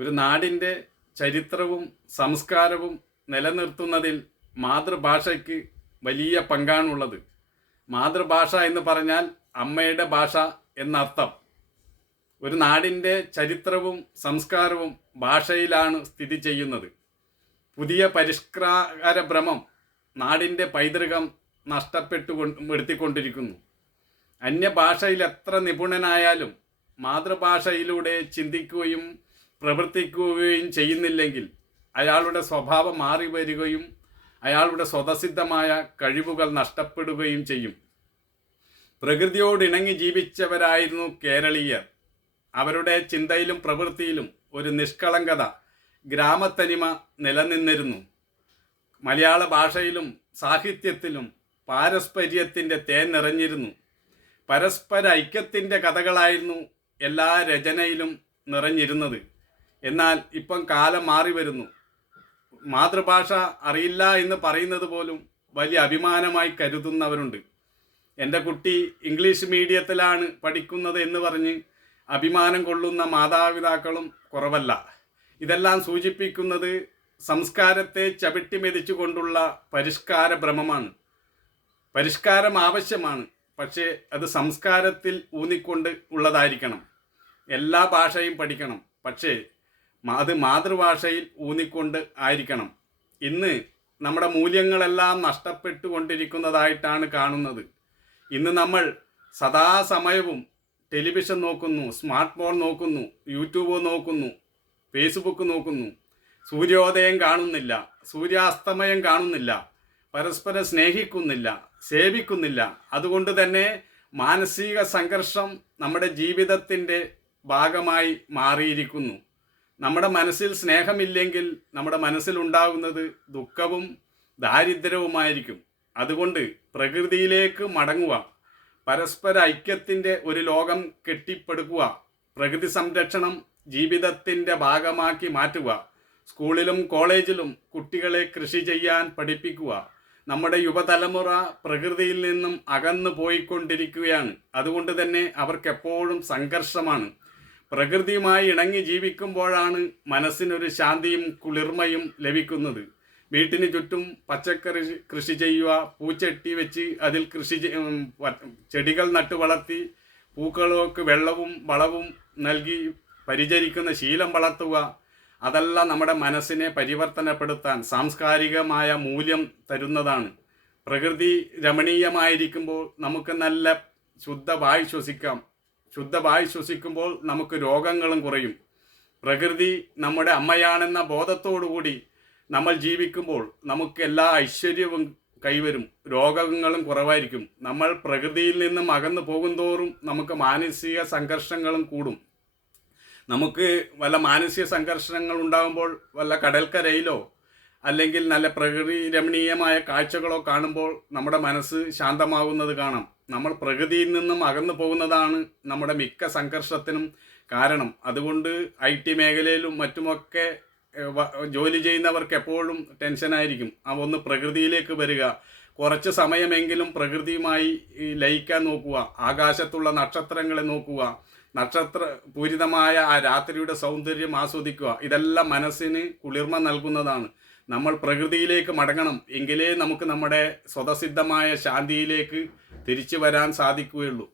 ഒരു നാടിൻ്റെ ചരിത്രവും സംസ്കാരവും നിലനിർത്തുന്നതിൽ മാതൃഭാഷയ്ക്ക് വലിയ പങ്കാണുള്ളത്. മാതൃഭാഷ എന്ന് പറഞ്ഞാൽ അമ്മയുടെ ഭാഷ എന്നർത്ഥം. ഒരു നാടിൻ്റെ ചരിത്രവും സംസ്കാരവും ഭാഷയിലാണ് സ്ഥിതി ചെയ്യുന്നത്. പുതിയ പരിഷ്കാര ഭ്രമം നാടിൻ്റെ പൈതൃകം നഷ്ടപ്പെടുത്തിക്കൊണ്ടിരിക്കുന്നു. അന്യഭാഷയിൽ എത്ര നിപുണനായാലും മാതൃഭാഷയിലൂടെ ചിന്തിക്കുകയും പ്രവർത്തിക്കുകയും ചെയ്യുന്നില്ലെങ്കിൽ അയാളുടെ സ്വഭാവം മാറി വരികയും അയാളുടെ സ്വതസിദ്ധമായ കഴിവുകൾ നഷ്ടപ്പെടുകയും ചെയ്യും. പ്രകൃതിയോടിണങ്ങി ജീവിച്ചവരായിരുന്നു കേരളീയർ. അവരുടെ ചിന്തയിലും പ്രവൃത്തിയിലും ഒരു നിഷ്കളങ്കത, ഗ്രാമത്തനിമ നിലനിന്നിരുന്നു. മലയാള ഭാഷയിലും സാഹിത്യത്തിലും പാരസ്പര്യത്തിൻ്റെ തേൻ നിറഞ്ഞിരുന്നു. പരസ്പര ഐക്യത്തിൻ്റെ കഥകളായിരുന്നു എല്ലാ രചനയിലും നിറഞ്ഞിരുന്നത്. എന്നാൽ ഇപ്പം കാലം മാറി വരുന്നു. മാതൃഭാഷ അറിയില്ല എന്ന് പറയുന്നത് പോലും വലിയ അഭിമാനമായി കരുതുന്നവരുണ്ട്. എൻ്റെ കുട്ടി ഇംഗ്ലീഷ് മീഡിയത്തിലാണ് പഠിക്കുന്നത് എന്ന് പറഞ്ഞ് അഭിമാനം കൊള്ളുന്ന മാതാപിതാക്കളും കുറവല്ല. ഇതെല്ലാം സൂചിപ്പിക്കുന്നത് സംസ്കാരത്തെ ചവിട്ടിമെതിച്ചുകൊണ്ടുള്ള പരിഷ്കാര ഭ്രമമാണ്. പരിഷ്കാരം ആവശ്യമാണ്, പക്ഷേ അത് സംസ്കാരത്തിൽ ഊന്നിക്കൊണ്ട് ഉള്ളതായിരിക്കണം. എല്ലാ ഭാഷയും പഠിക്കണം, പക്ഷേ അത് മാതൃഭാഷയിൽ ഊന്നിക്കൊണ്ട് ആയിരിക്കണം. ഇന്ന് നമ്മുടെ മൂല്യങ്ങളെല്ലാം നഷ്ടപ്പെട്ടുകൊണ്ടിരിക്കുന്നതായിട്ടാണ് കാണുന്നത്. ഇന്ന് നമ്മൾ സദാസമയവും ടെലിവിഷൻ നോക്കുന്നു, സ്മാർട്ട് ഫോൺ നോക്കുന്നു, യൂട്യൂബ് നോക്കുന്നു, ഫേസ്ബുക്ക് നോക്കുന്നു. സൂര്യോദയം കാണുന്നില്ല, സൂര്യാസ്തമയം കാണുന്നില്ല, പരസ്പരം സ്നേഹിക്കുന്നില്ല, സേവിക്കുന്നില്ല. അതുകൊണ്ട് തന്നെ മാനസിക സംഘർഷം നമ്മുടെ ജീവിതത്തിൻ്റെ ഭാഗമായി മാറിയിരിക്കുന്നു. നമ്മുടെ മനസ്സിൽ സ്നേഹമില്ലെങ്കിൽ നമ്മുടെ മനസ്സിലുണ്ടാകുന്നത് ദുഃഖവും ദാരിദ്ര്യവുമായിരിക്കും. അതുകൊണ്ട് പ്രകൃതിയിലേക്ക് മടങ്ങുക, പരസ്പര ഐക്യത്തിൻ്റെ ഒരു ലോകം കെട്ടിപ്പടുക്കുക, പ്രകൃതി സംരക്ഷണം ജീവിതത്തിൻ്റെ ഭാഗമാക്കി മാറ്റുക. സ്കൂളിലും കോളേജിലും കുട്ടികളെ കൃഷി ചെയ്യാൻ പഠിപ്പിക്കുക. നമ്മുടെ യുവതലമുറ പ്രകൃതിയിൽ നിന്നും അകന്നു പോയിക്കൊണ്ടിരിക്കുകയാണ്. അതുകൊണ്ട് തന്നെ അവർക്കെപ്പോഴും സംഘർഷമാണ്. പ്രകൃതിയുമായി ഇണങ്ങി ജീവിക്കുമ്പോഴാണ് മനസ്സിനൊരു ശാന്തിയും കുളിർമയും ലഭിക്കുന്നത്. വീട്ടിന് ചുറ്റും പച്ചക്കറി കൃഷി ചെയ്യുക, പൂച്ചട്ടി വെച്ച് അതിൽ ചെടികൾ നട്ടു വളർത്തി പൂക്കൾക്ക് വെള്ളവും വളവും നൽകി പരിചരിക്കുന്ന ശീലം വളർത്തുക. അതെല്ലാം നമ്മുടെ മനസ്സിനെ പരിവർത്തനപ്പെടുത്താൻ സാംസ്കാരികമായ മൂല്യം തരുന്നതാണ്. പ്രകൃതി രമണീയമായിരിക്കുമ്പോൾ നമുക്ക് നല്ല ശുദ്ധവായു ശ്വസിക്കാം. ശുദ്ധവായു ശ്വസിക്കുമ്പോൾ നമുക്ക് രോഗങ്ങളും കുറയും. പ്രകൃതി നമ്മുടെ അമ്മയാണെന്ന ബോധത്തോടുകൂടി നമ്മൾ ജീവിക്കുമ്പോൾ നമുക്ക് എല്ലാ ഐശ്വര്യവും കൈവരും, രോഗങ്ങളും കുറവായിരിക്കും. നമ്മൾ പ്രകൃതിയിൽ നിന്നും അകന്നു പോകുന്തോറും നമുക്ക് മാനസിക സംഘർഷങ്ങളും കൂടും. നമുക്ക് വല്ല മാനസിക സംഘർഷങ്ങൾ ഉണ്ടാകുമ്പോൾ വല്ല കടൽക്കരയിലോ അല്ലെങ്കിൽ നല്ല പ്രകൃതി രമണീയമായ കാഴ്ചകളോ കാണുമ്പോൾ നമ്മുടെ മനസ്സ് ശാന്തമാകുന്നത് കാണാം. നമ്മൾ പ്രകൃതിയിൽ നിന്നും അകന്നു പോകുന്നതാണ് നമ്മുടെ മിക്ക സംഘർഷത്തിനും കാരണം. അതുകൊണ്ട് IT മേഖലയിലും മറ്റുമൊക്കെ ജോലി ചെയ്യുന്നവർക്ക് എപ്പോഴും ടെൻഷനായിരിക്കും. ഒന്ന് പ്രകൃതിയിലേക്ക് വരിക, കുറച്ച് സമയമെങ്കിലും പ്രകൃതിയുമായി ലയിക്കാൻ നോക്കുക, ആകാശത്തുള്ള നക്ഷത്രങ്ങളെ നോക്കുക, നക്ഷത്ര പൂരിതമായ ആ രാത്രിയുടെ സൗന്ദര്യം ആസ്വദിക്കുക. ഇതെല്ലാം മനസ്സിന് കുളിർമ നൽകുന്നതാണ്. നമ്മൾ പ്രകൃതിയിലേക്ക് മടങ്ങണം, എങ്കിലേ നമുക്ക് നമ്മുടെ സ്വതസിദ്ധമായ ശാന്തിയിലേക്ക് തിരിച്ചു വരാൻ സാധിക്കുകയുള്ളൂ.